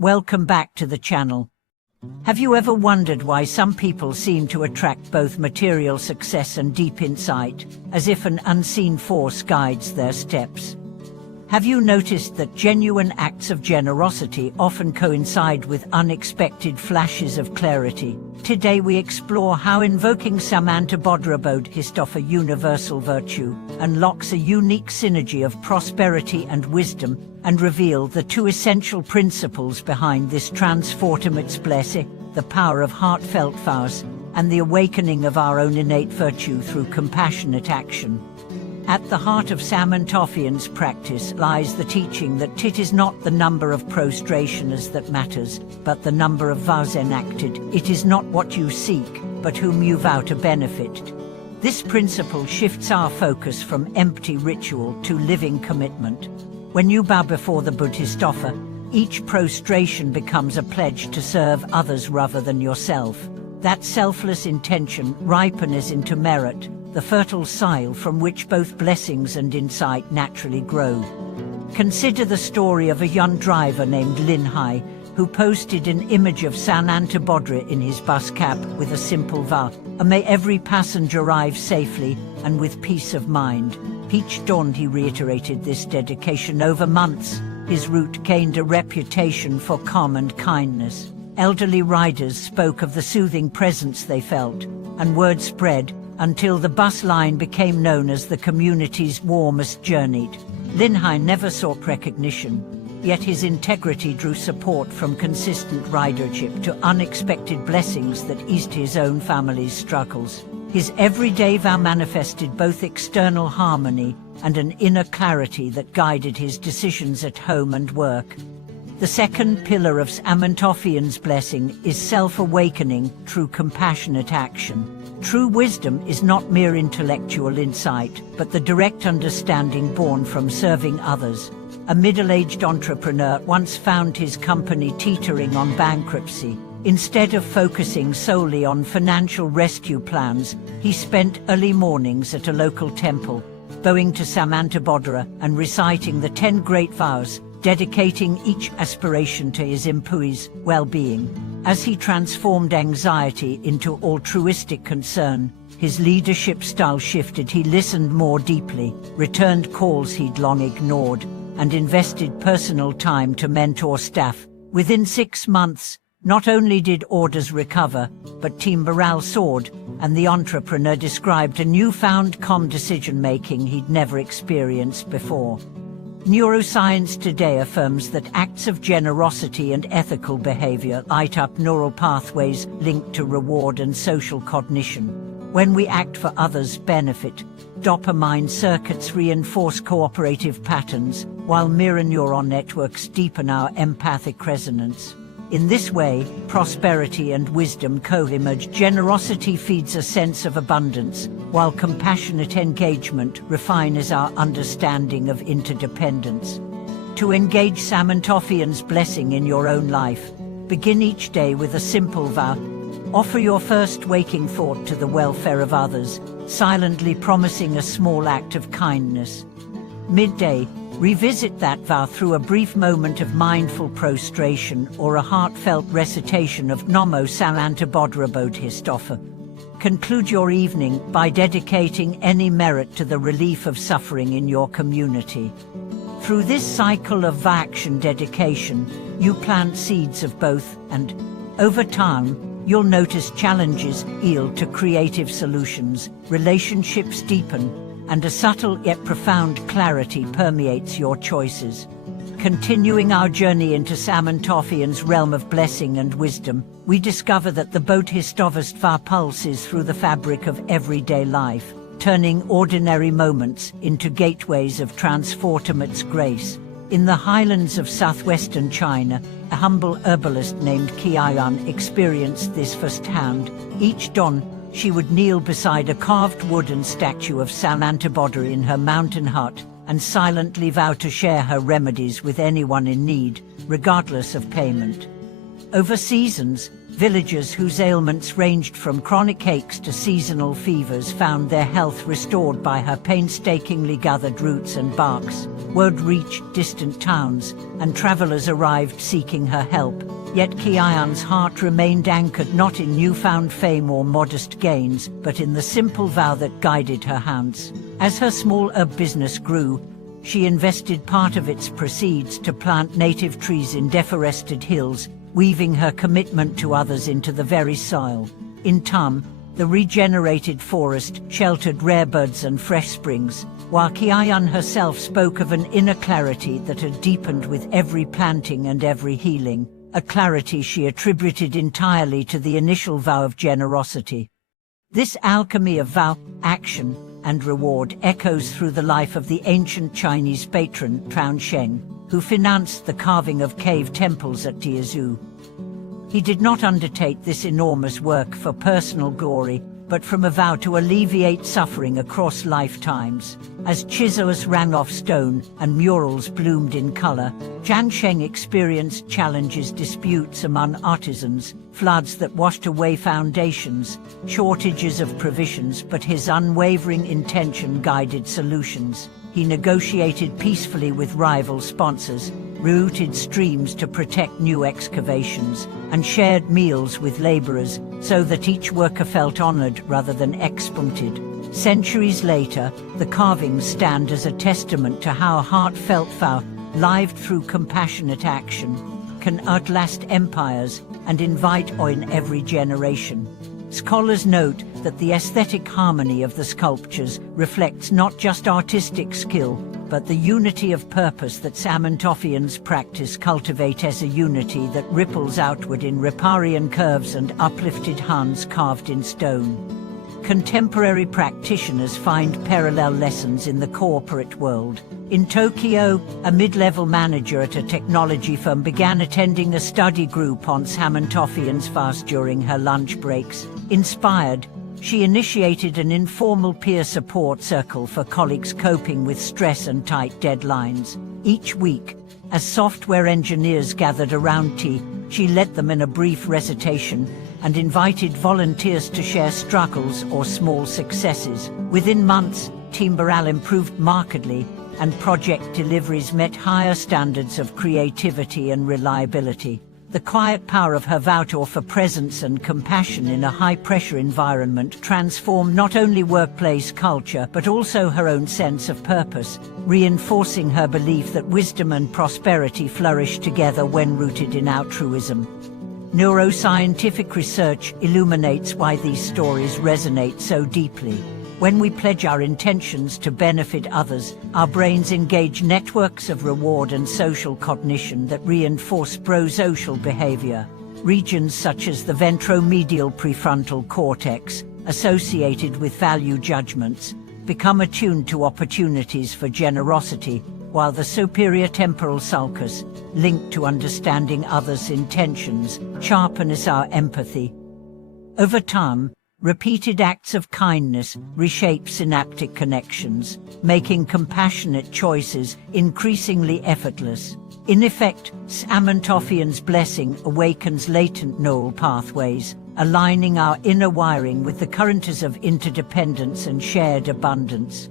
Welcome back to the channel. Have you ever wondered why some people seem to attract both material success and deep insight, as if an unseen force guides their steps? Have you noticed that genuine acts of generosity often coincide with unexpected flashes of clarity? Today we explore how invoking Samantabhadra Bodhisattva universal virtue unlocks a unique synergy of prosperity and wisdom, and reveal the two essential principles behind this transformative blessing: the power of heartfelt vows and the awakening of our own innate virtue through compassionate action. At the heart of Samantabhadra's practice lies the teaching that it is not the number of prostrations that matters, but the number of vows enacted. It is not what you seek, but whom you vow to benefit. This principle shifts our focus from empty ritual to living commitment. When you bow before the Bodhisattva, each prostration becomes a pledge to serve others rather than yourself. That selfless intention ripens into merit, the fertile soil from which both blessings and insight naturally grow. Consider the story of a young driver named Lin Hai, who posted an image of Samantabhadra in his bus cab with a simple vow: "May every passenger arrive safely and with peace of mind." Each dawn he reiterated this dedication over months. His route gained a reputation for calm and kindness. Elderly riders spoke of the soothing presence they felt, and word spread until the bus line became known as the community's warmest journeyed. Lin Hai never sought recognition, yet his integrity drew support from consistent ridership to unexpected blessings that eased his own family's struggles. His everyday vow manifested both external harmony and an inner clarity that guided his decisions at home and work. The second pillar of Samantabhadra's blessing is self-awakening through compassionate action. True wisdom is not mere intellectual insight, but the direct understanding born from serving others. A middle-aged entrepreneur once found his company teetering on bankruptcy. Instead of focusing solely on financial rescue plans, he spent early mornings at a local temple, bowing to Samantabhadra and reciting the 10 great vows, dedicating each aspiration to his employees' well-being. As he transformed anxiety into altruistic concern, his leadership style shifted. He listened more deeply, returned calls he'd long ignored, and invested personal time to mentor staff. Within 6 months, not only did orders recover, but team morale soared, and the entrepreneur described a newfound calm decision-making he'd never experienced before. Neuroscience today affirms that acts of generosity and ethical behavior light up neural pathways linked to reward and social cognition. When we act for others' benefit, dopamine circuits reinforce cooperative patterns, while mirror neuron networks deepen our empathic resonance. In this way, prosperity and wisdom co-emerge. Generosity feeds a sense of abundance, while compassionate engagement refines our understanding of interdependence. To engage Samantabhadra's blessing in your own life, begin each day with a simple vow. Offer your first waking thought to the welfare of others, silently promising a small act of kindness. Midday, revisit that vow through a brief moment of mindful prostration or a heartfelt recitation of Namo Samantabhadra Bodhisattva. Conclude your evening by dedicating any merit to the relief of suffering in your community. Through this cycle of action dedication, you plant seeds of both, and over time, you'll notice challenges yield to creative solutions, relationships deepen, and a subtle yet profound clarity permeates your choices. Continuing our journey into Samantabhadra's realm of blessing and wisdom, we discover that the Bodhisattva's vow pulses through the fabric of everyday life, turning ordinary moments into gateways of transformative grace. In the highlands of southwestern China, a humble herbalist named Qigong experienced this firsthand. Each dawn, she would kneel beside a carved wooden statue of Samantabhadra in her mountain hut and silently vow to share her remedies with anyone in need, regardless of payment. Over seasons, villagers whose ailments ranged from chronic aches to seasonal fevers found their health restored by her painstakingly gathered roots and barks. Word reached distant towns, and travelers arrived seeking her help. Yet Qian's heart remained anchored not in newfound fame or modest gains, but in the simple vow that guided her hands. As her small herb business grew, she invested part of its proceeds to plant native trees in deforested hills, weaving her commitment to others into the very soil. In time, the regenerated forest sheltered rare birds and fresh springs, while Qian herself spoke of an inner clarity that had deepened with every planting and every healing, a clarity she attributed entirely to the initial vow of generosity. This alchemy of vow, action, and reward echoes through the life of the ancient Chinese patron Tuansheng, who financed the carving of cave temples at Tiezhou. He did not undertake this enormous work for personal glory, but from a vow to alleviate suffering across lifetimes. As chisels rang off stone and murals bloomed in color, Tuansheng experienced challenges, disputes among artisans, floods that washed away foundations, shortages of provisions, but his unwavering intention guided solutions. He negotiated peacefully with rival sponsors, routed streams to protect new excavations, and shared meals with laborers so that each worker felt honored rather than exploited. Centuries later, the carvings stand as a testament to how heartfelt vow, lived through compassionate action, can outlast empires and invite awe in every generation. Scholars note that the aesthetic harmony of the sculptures reflects not just artistic skill, but the unity of purpose that Samantabhadra's practice cultivate as a unity that ripples outward in riparian curves and uplifted hands carved in stone. Contemporary practitioners find parallel lessons in the corporate world. In Tokyo, a mid-level manager at a technology firm began attending a study group on Samantabhadra's fast during her lunch breaks. Inspired, she initiated an informal peer support circle for colleagues coping with stress and tight deadlines. Each week, as software engineers gathered around tea, she led them in a brief recitation and invited volunteers to share struggles or small successes. Within months, team morale improved markedly, and project deliveries met higher standards of creativity and reliability. The quiet power of her vow to offer presence and compassion in a high-pressure environment transformed not only workplace culture but also her own sense of purpose, reinforcing her belief that wisdom and prosperity flourish together when rooted in altruism. Neuroscientific research illuminates why these stories resonate so deeply. When we pledge our intentions to benefit others, our brains engage networks of reward and social cognition that reinforce prosocial behavior. Regions such as the ventromedial prefrontal cortex, associated with value judgments, become attuned to opportunities for generosity, while the superior temporal sulcus, linked to understanding others' intentions, sharpens our empathy. Over time, repeated acts of kindness reshape synaptic connections, making compassionate choices increasingly effortless. In effect, Samantabhadra's blessing awakens latent neural pathways, aligning our inner wiring with the currents of interdependence and shared abundance.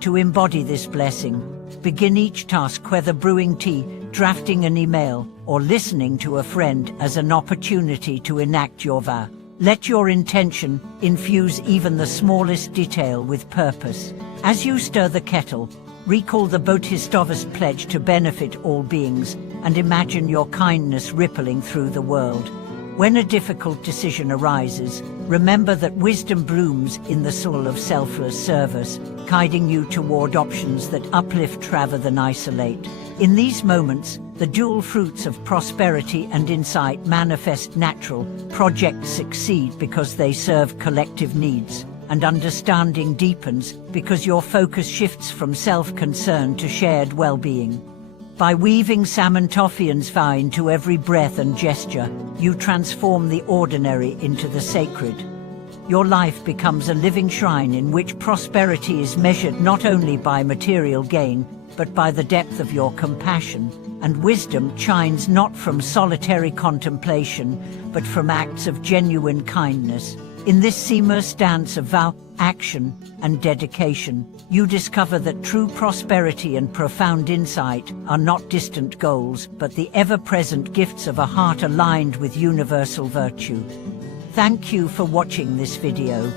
To embody this blessing, begin each task, whether brewing tea, drafting an email, or listening to a friend, as an opportunity to enact your vow. Let your intention infuse even the smallest detail with purpose. As you stir the kettle, recall the Bodhisattva's pledge to benefit all beings, and imagine your kindness rippling through the world. When a difficult decision arises, remember that wisdom blooms in the soil of selfless service, guiding you toward options that uplift rather than isolate. In these moments, the dual fruits of prosperity and insight manifest. Natural projects succeed because they serve collective needs, and understanding deepens because your focus shifts from self-concern to shared well-being. By weaving Samantabhadra's vow into every breath and gesture, you transform the ordinary into the sacred. Your life becomes a living shrine in which prosperity is measured not only by material gain, but by the depth of your compassion, and wisdom shines not from solitary contemplation, but from acts of genuine kindness. In this seamless dance of vow, action, and dedication, you discover that true prosperity and profound insight are not distant goals, but the ever-present gifts of a heart aligned with universal virtue. Thank you for watching this video.